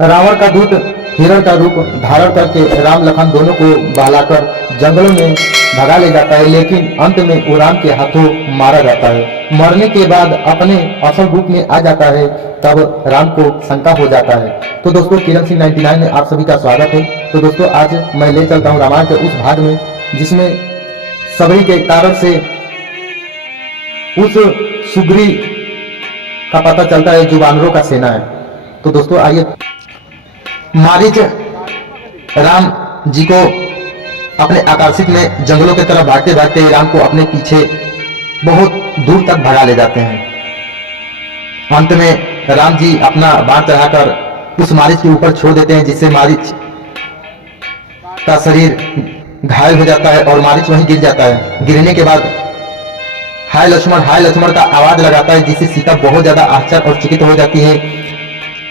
रावण का दूत हिरण का रूप धारण करके राम लखन दोनों को बहलाकर जंगलों में भगा ले जाता है, लेकिन अंत में वो राम के हाथों मारा जाता है। मरने के बाद अपने असल रूप में आ जाता है, तब राम को शंका हो जाता है। तो दोस्तों, किरण सिंह 99 में आप सभी का स्वागत है। तो दोस्तों, आज मैं ले चलता हूँ रामायण के उस भाग में जिसमें सबरी के कारण से उस सुग्री का पता चलता है जो वानरों का सेना है। तो दोस्तों आइए, मारीच राम जी को अपने आकर्षित में जंगलों की तरफ भागते भागते राम को अपने पीछे बहुत दूर तक भगा ले जाते हैं। अंत में राम जी अपना बाण चढ़ाकर उस मारीच के ऊपर छोड़ देते हैं, जिससे मारीच का शरीर घायल हो जाता है और मारीच वहीं गिर जाता है। गिरने के बाद हाय लक्ष्मण का आवाज लगाता है, जिससे सीता बहुत ज्यादा आश्चर्य और चकित हो जाती है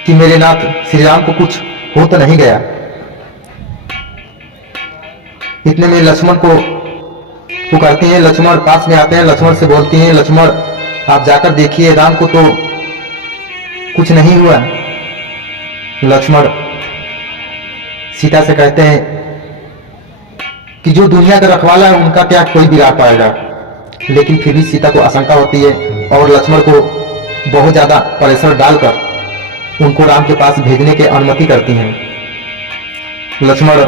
कि मेरे नाथ श्री राम को कुछ हो तो नहीं गया। इतने में लक्ष्मण को पुकारती हैं। लक्ष्मण पास में आते हैं, लक्ष्मण से बोलती हैं, लक्ष्मण आप जाकर देखिए, राम को तो कुछ नहीं हुआ। लक्ष्मण सीता से कहते हैं कि जो दुनिया का रखवाला है उनका क्या कोई बिगाड़ पाएगा। लेकिन फिर भी सीता को आशंका होती है और लक्ष्मण को बहुत ज्यादा प्रेशर डालकर उनको राम के पास भेजने की अनुमति करती हैं। लक्ष्मण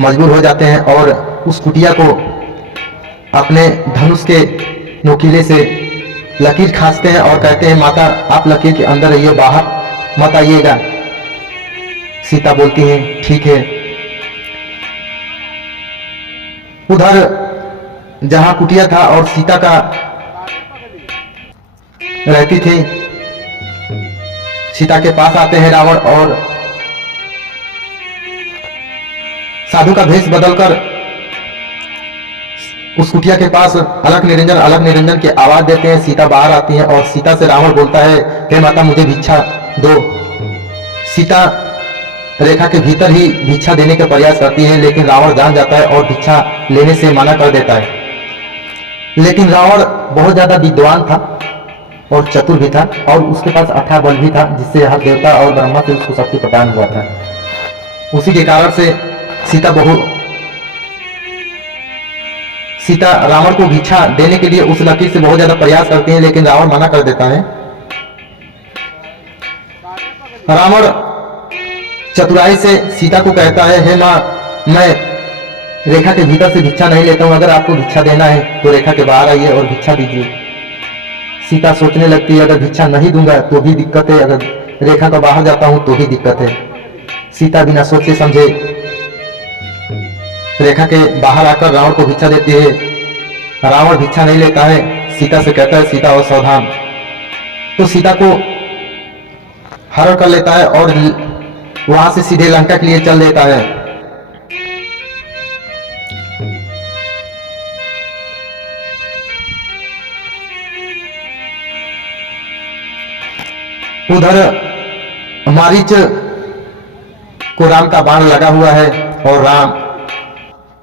मजबूर हो जाते हैं और उस कुटिया को अपने धनुष के नोकीले से लकीर खींचते हैं और कहते हैं, माता आप लकीर के अंदर रहिए, बाहर मत आइएगा। सीता बोलती हैं ठीक है। उधर जहां कुटिया था और सीता का रहती थी, सीता के पास आते हैं रावण और साधु का भेष बदलकर उस कुटिया के पास अलग निरंजन की आवाज देते हैं। सीता बाहर आती है और सीता से रावण बोलता है, हे माता मुझे भिक्षा दो। सीता रेखा के भीतर ही भिक्षा देने का प्रयास करती है, लेकिन रावण जान जाता है और भिक्षा लेने से मना कर देता है। लेकिन रावण बहुत ज्यादा विद्वान था और चतुर भी था और उसके पास अथाह बल भी था, जिससे हर देवता और ब्रह्मा से उसको शक्ति प्रदान हुआ था। उसी के कारण से सीता रावण को भिक्षा देने के लिए उस लकीर से बहुत ज्यादा प्रयास करती है, लेकिन रावण मना कर देता है। रावण चतुराई से सीता को कहता है, हे माँ मैं रेखा के भीतर से भिक्षा नहीं लेता हूं, अगर आपको भिक्षा देना है तो रेखा के बाहर आइए और भिक्षा दीजिए। सीता सोचने लगती है, अगर भिक्षा नहीं दूंगा तो भी दिक्कत है, अगर रेखा का बाहर जाता हूं तो भी दिक्कत है। सीता बिना सोचे समझे रेखा के बाहर आकर रावण को भिक्षा देती है। रावण भिक्षा नहीं लेता है, सीता से कहता है, सीता और सावधान। तो सीता को हरण कर लेता है और वहां से सीधे लंका के लिए चल देता है। उधर मारीच को राम का बाण लगा हुआ है और राम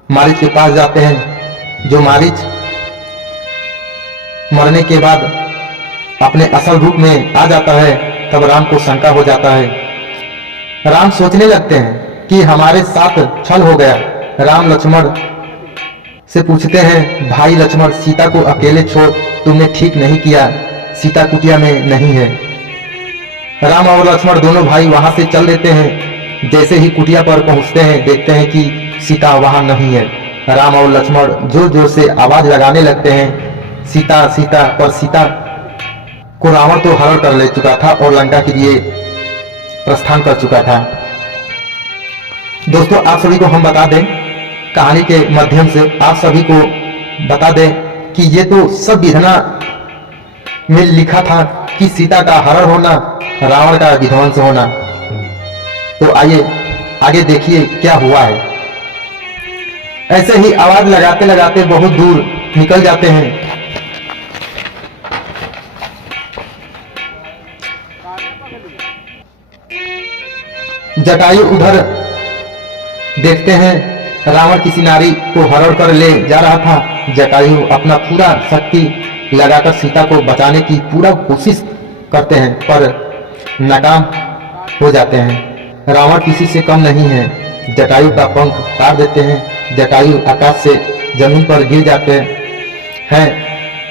मारीच के पास जाते हैं। जो मारीच मरने के बाद अपने असल रूप में आ जाता है, तब राम को शंका हो जाता है। राम सोचने लगते हैं कि हमारे साथ छल हो गया। राम लक्ष्मण से पूछते हैं, भाई लक्ष्मण सीता को अकेले छोड़ तुमने ठीक नहीं किया, सीता कुटिया में नहीं है। राम और लक्ष्मण दोनों भाई वहां से चल देते हैं। जैसे ही कुटिया पर पहुंचते हैं, देखते हैं कि सीता वहां नहीं है। राम और लक्ष्मण जोर जोर से आवाज लगाने लगते हैं, सीता सीता। पर सीता को रावण तो हरण कर ले चुका था और लंका के लिए प्रस्थान कर चुका था। दोस्तों, आप सभी को हम बता दें, कहानी के माध्यम से आप सभी को बता दें कि ये तो सब विधना में लिखा था कि सीता का हरण होना, रावण का विध्वंस होना। तो आइए आगे देखिए क्या हुआ है। ऐसे ही आवाज लगाते लगाते बहुत दूर निकल जाते हैं। जटायु उधर देखते हैं रावण किसी नारी को हरण कर ले जा रहा था। जटायु अपना पूरा शक्ति लगाकर सीता को बचाने की पूरा कोशिश करते हैं, पर नाकाम हो जाते हैं। रावण किसी से कम नहीं है। जटायु का पंख काट देते हैं। जटायु आकाश से जमीन पर गिर जाते हैं।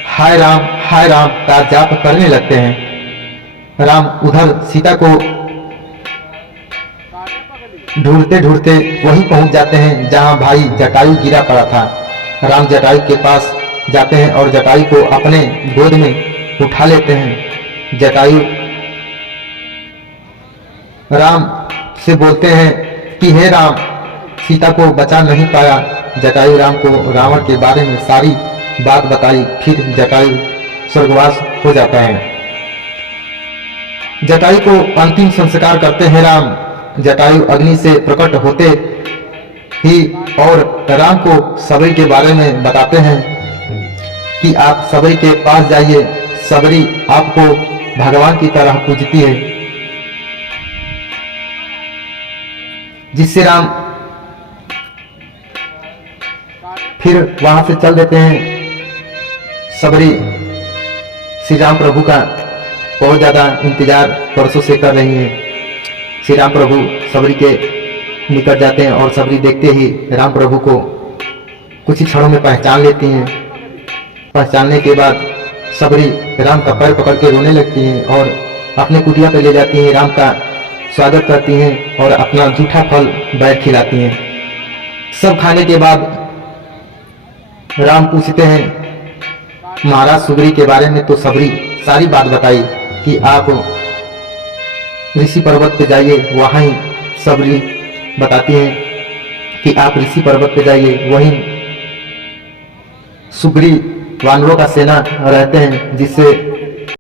हाय राम का जाप करने लगते हैं। राम उधर सीता को ढूंढते ढूंढते वहीं पहुंच जाते हैं जहां भाई जटायु गिरा पड़ा था। राम जटायु के पास जाते हैं और जटायु को अपने गोद में उठा लेते हैं। जटायु राम से बोलते हैं कि हे राम, सीता को बचा नहीं पाया। जटायु राम को रावण के बारे में सारी बात बताई। फिर जटायु स्वर्गवास हो जाता है। जटायु को अंतिम संस्कार करते हैं राम। जटायु अग्नि से प्रकट होते ही और राम को सबरी के बारे में बताते हैं कि आप सबरी के पास जाइए। सबरी आपको भगवान की तरह पूजती है। जिससे राम फिर वहां से चल देते हैं। सबरी श्री राम प्रभु का बहुत ज्यादा इंतजार वर्षों से कर रही है। श्री राम प्रभु सबरी के निकट जाते हैं और सबरी देखते ही राम प्रभु को कुछ ही क्षणों में पहचान लेती हैं। पहचानने के बाद सबरी राम का पैर पकड़ के रोने लगती हैं और अपने कुटिया पे ले जाती हैं। राम का स्वागत करती हैं और अपना जूठा फल बैठ खिलाती हैं। सब खाने के बाद राम पूछते हैं महाराज सुग्री के बारे में। तो सबरी सारी बात बताई कि आप ऋषि पर्वत पे जाइए। वहाँ ही सबरी बताती हैं कि आप ऋषि पर्वत पे जाइए। वहीं सुग्री वानरों का सेना रहते हैं जिससे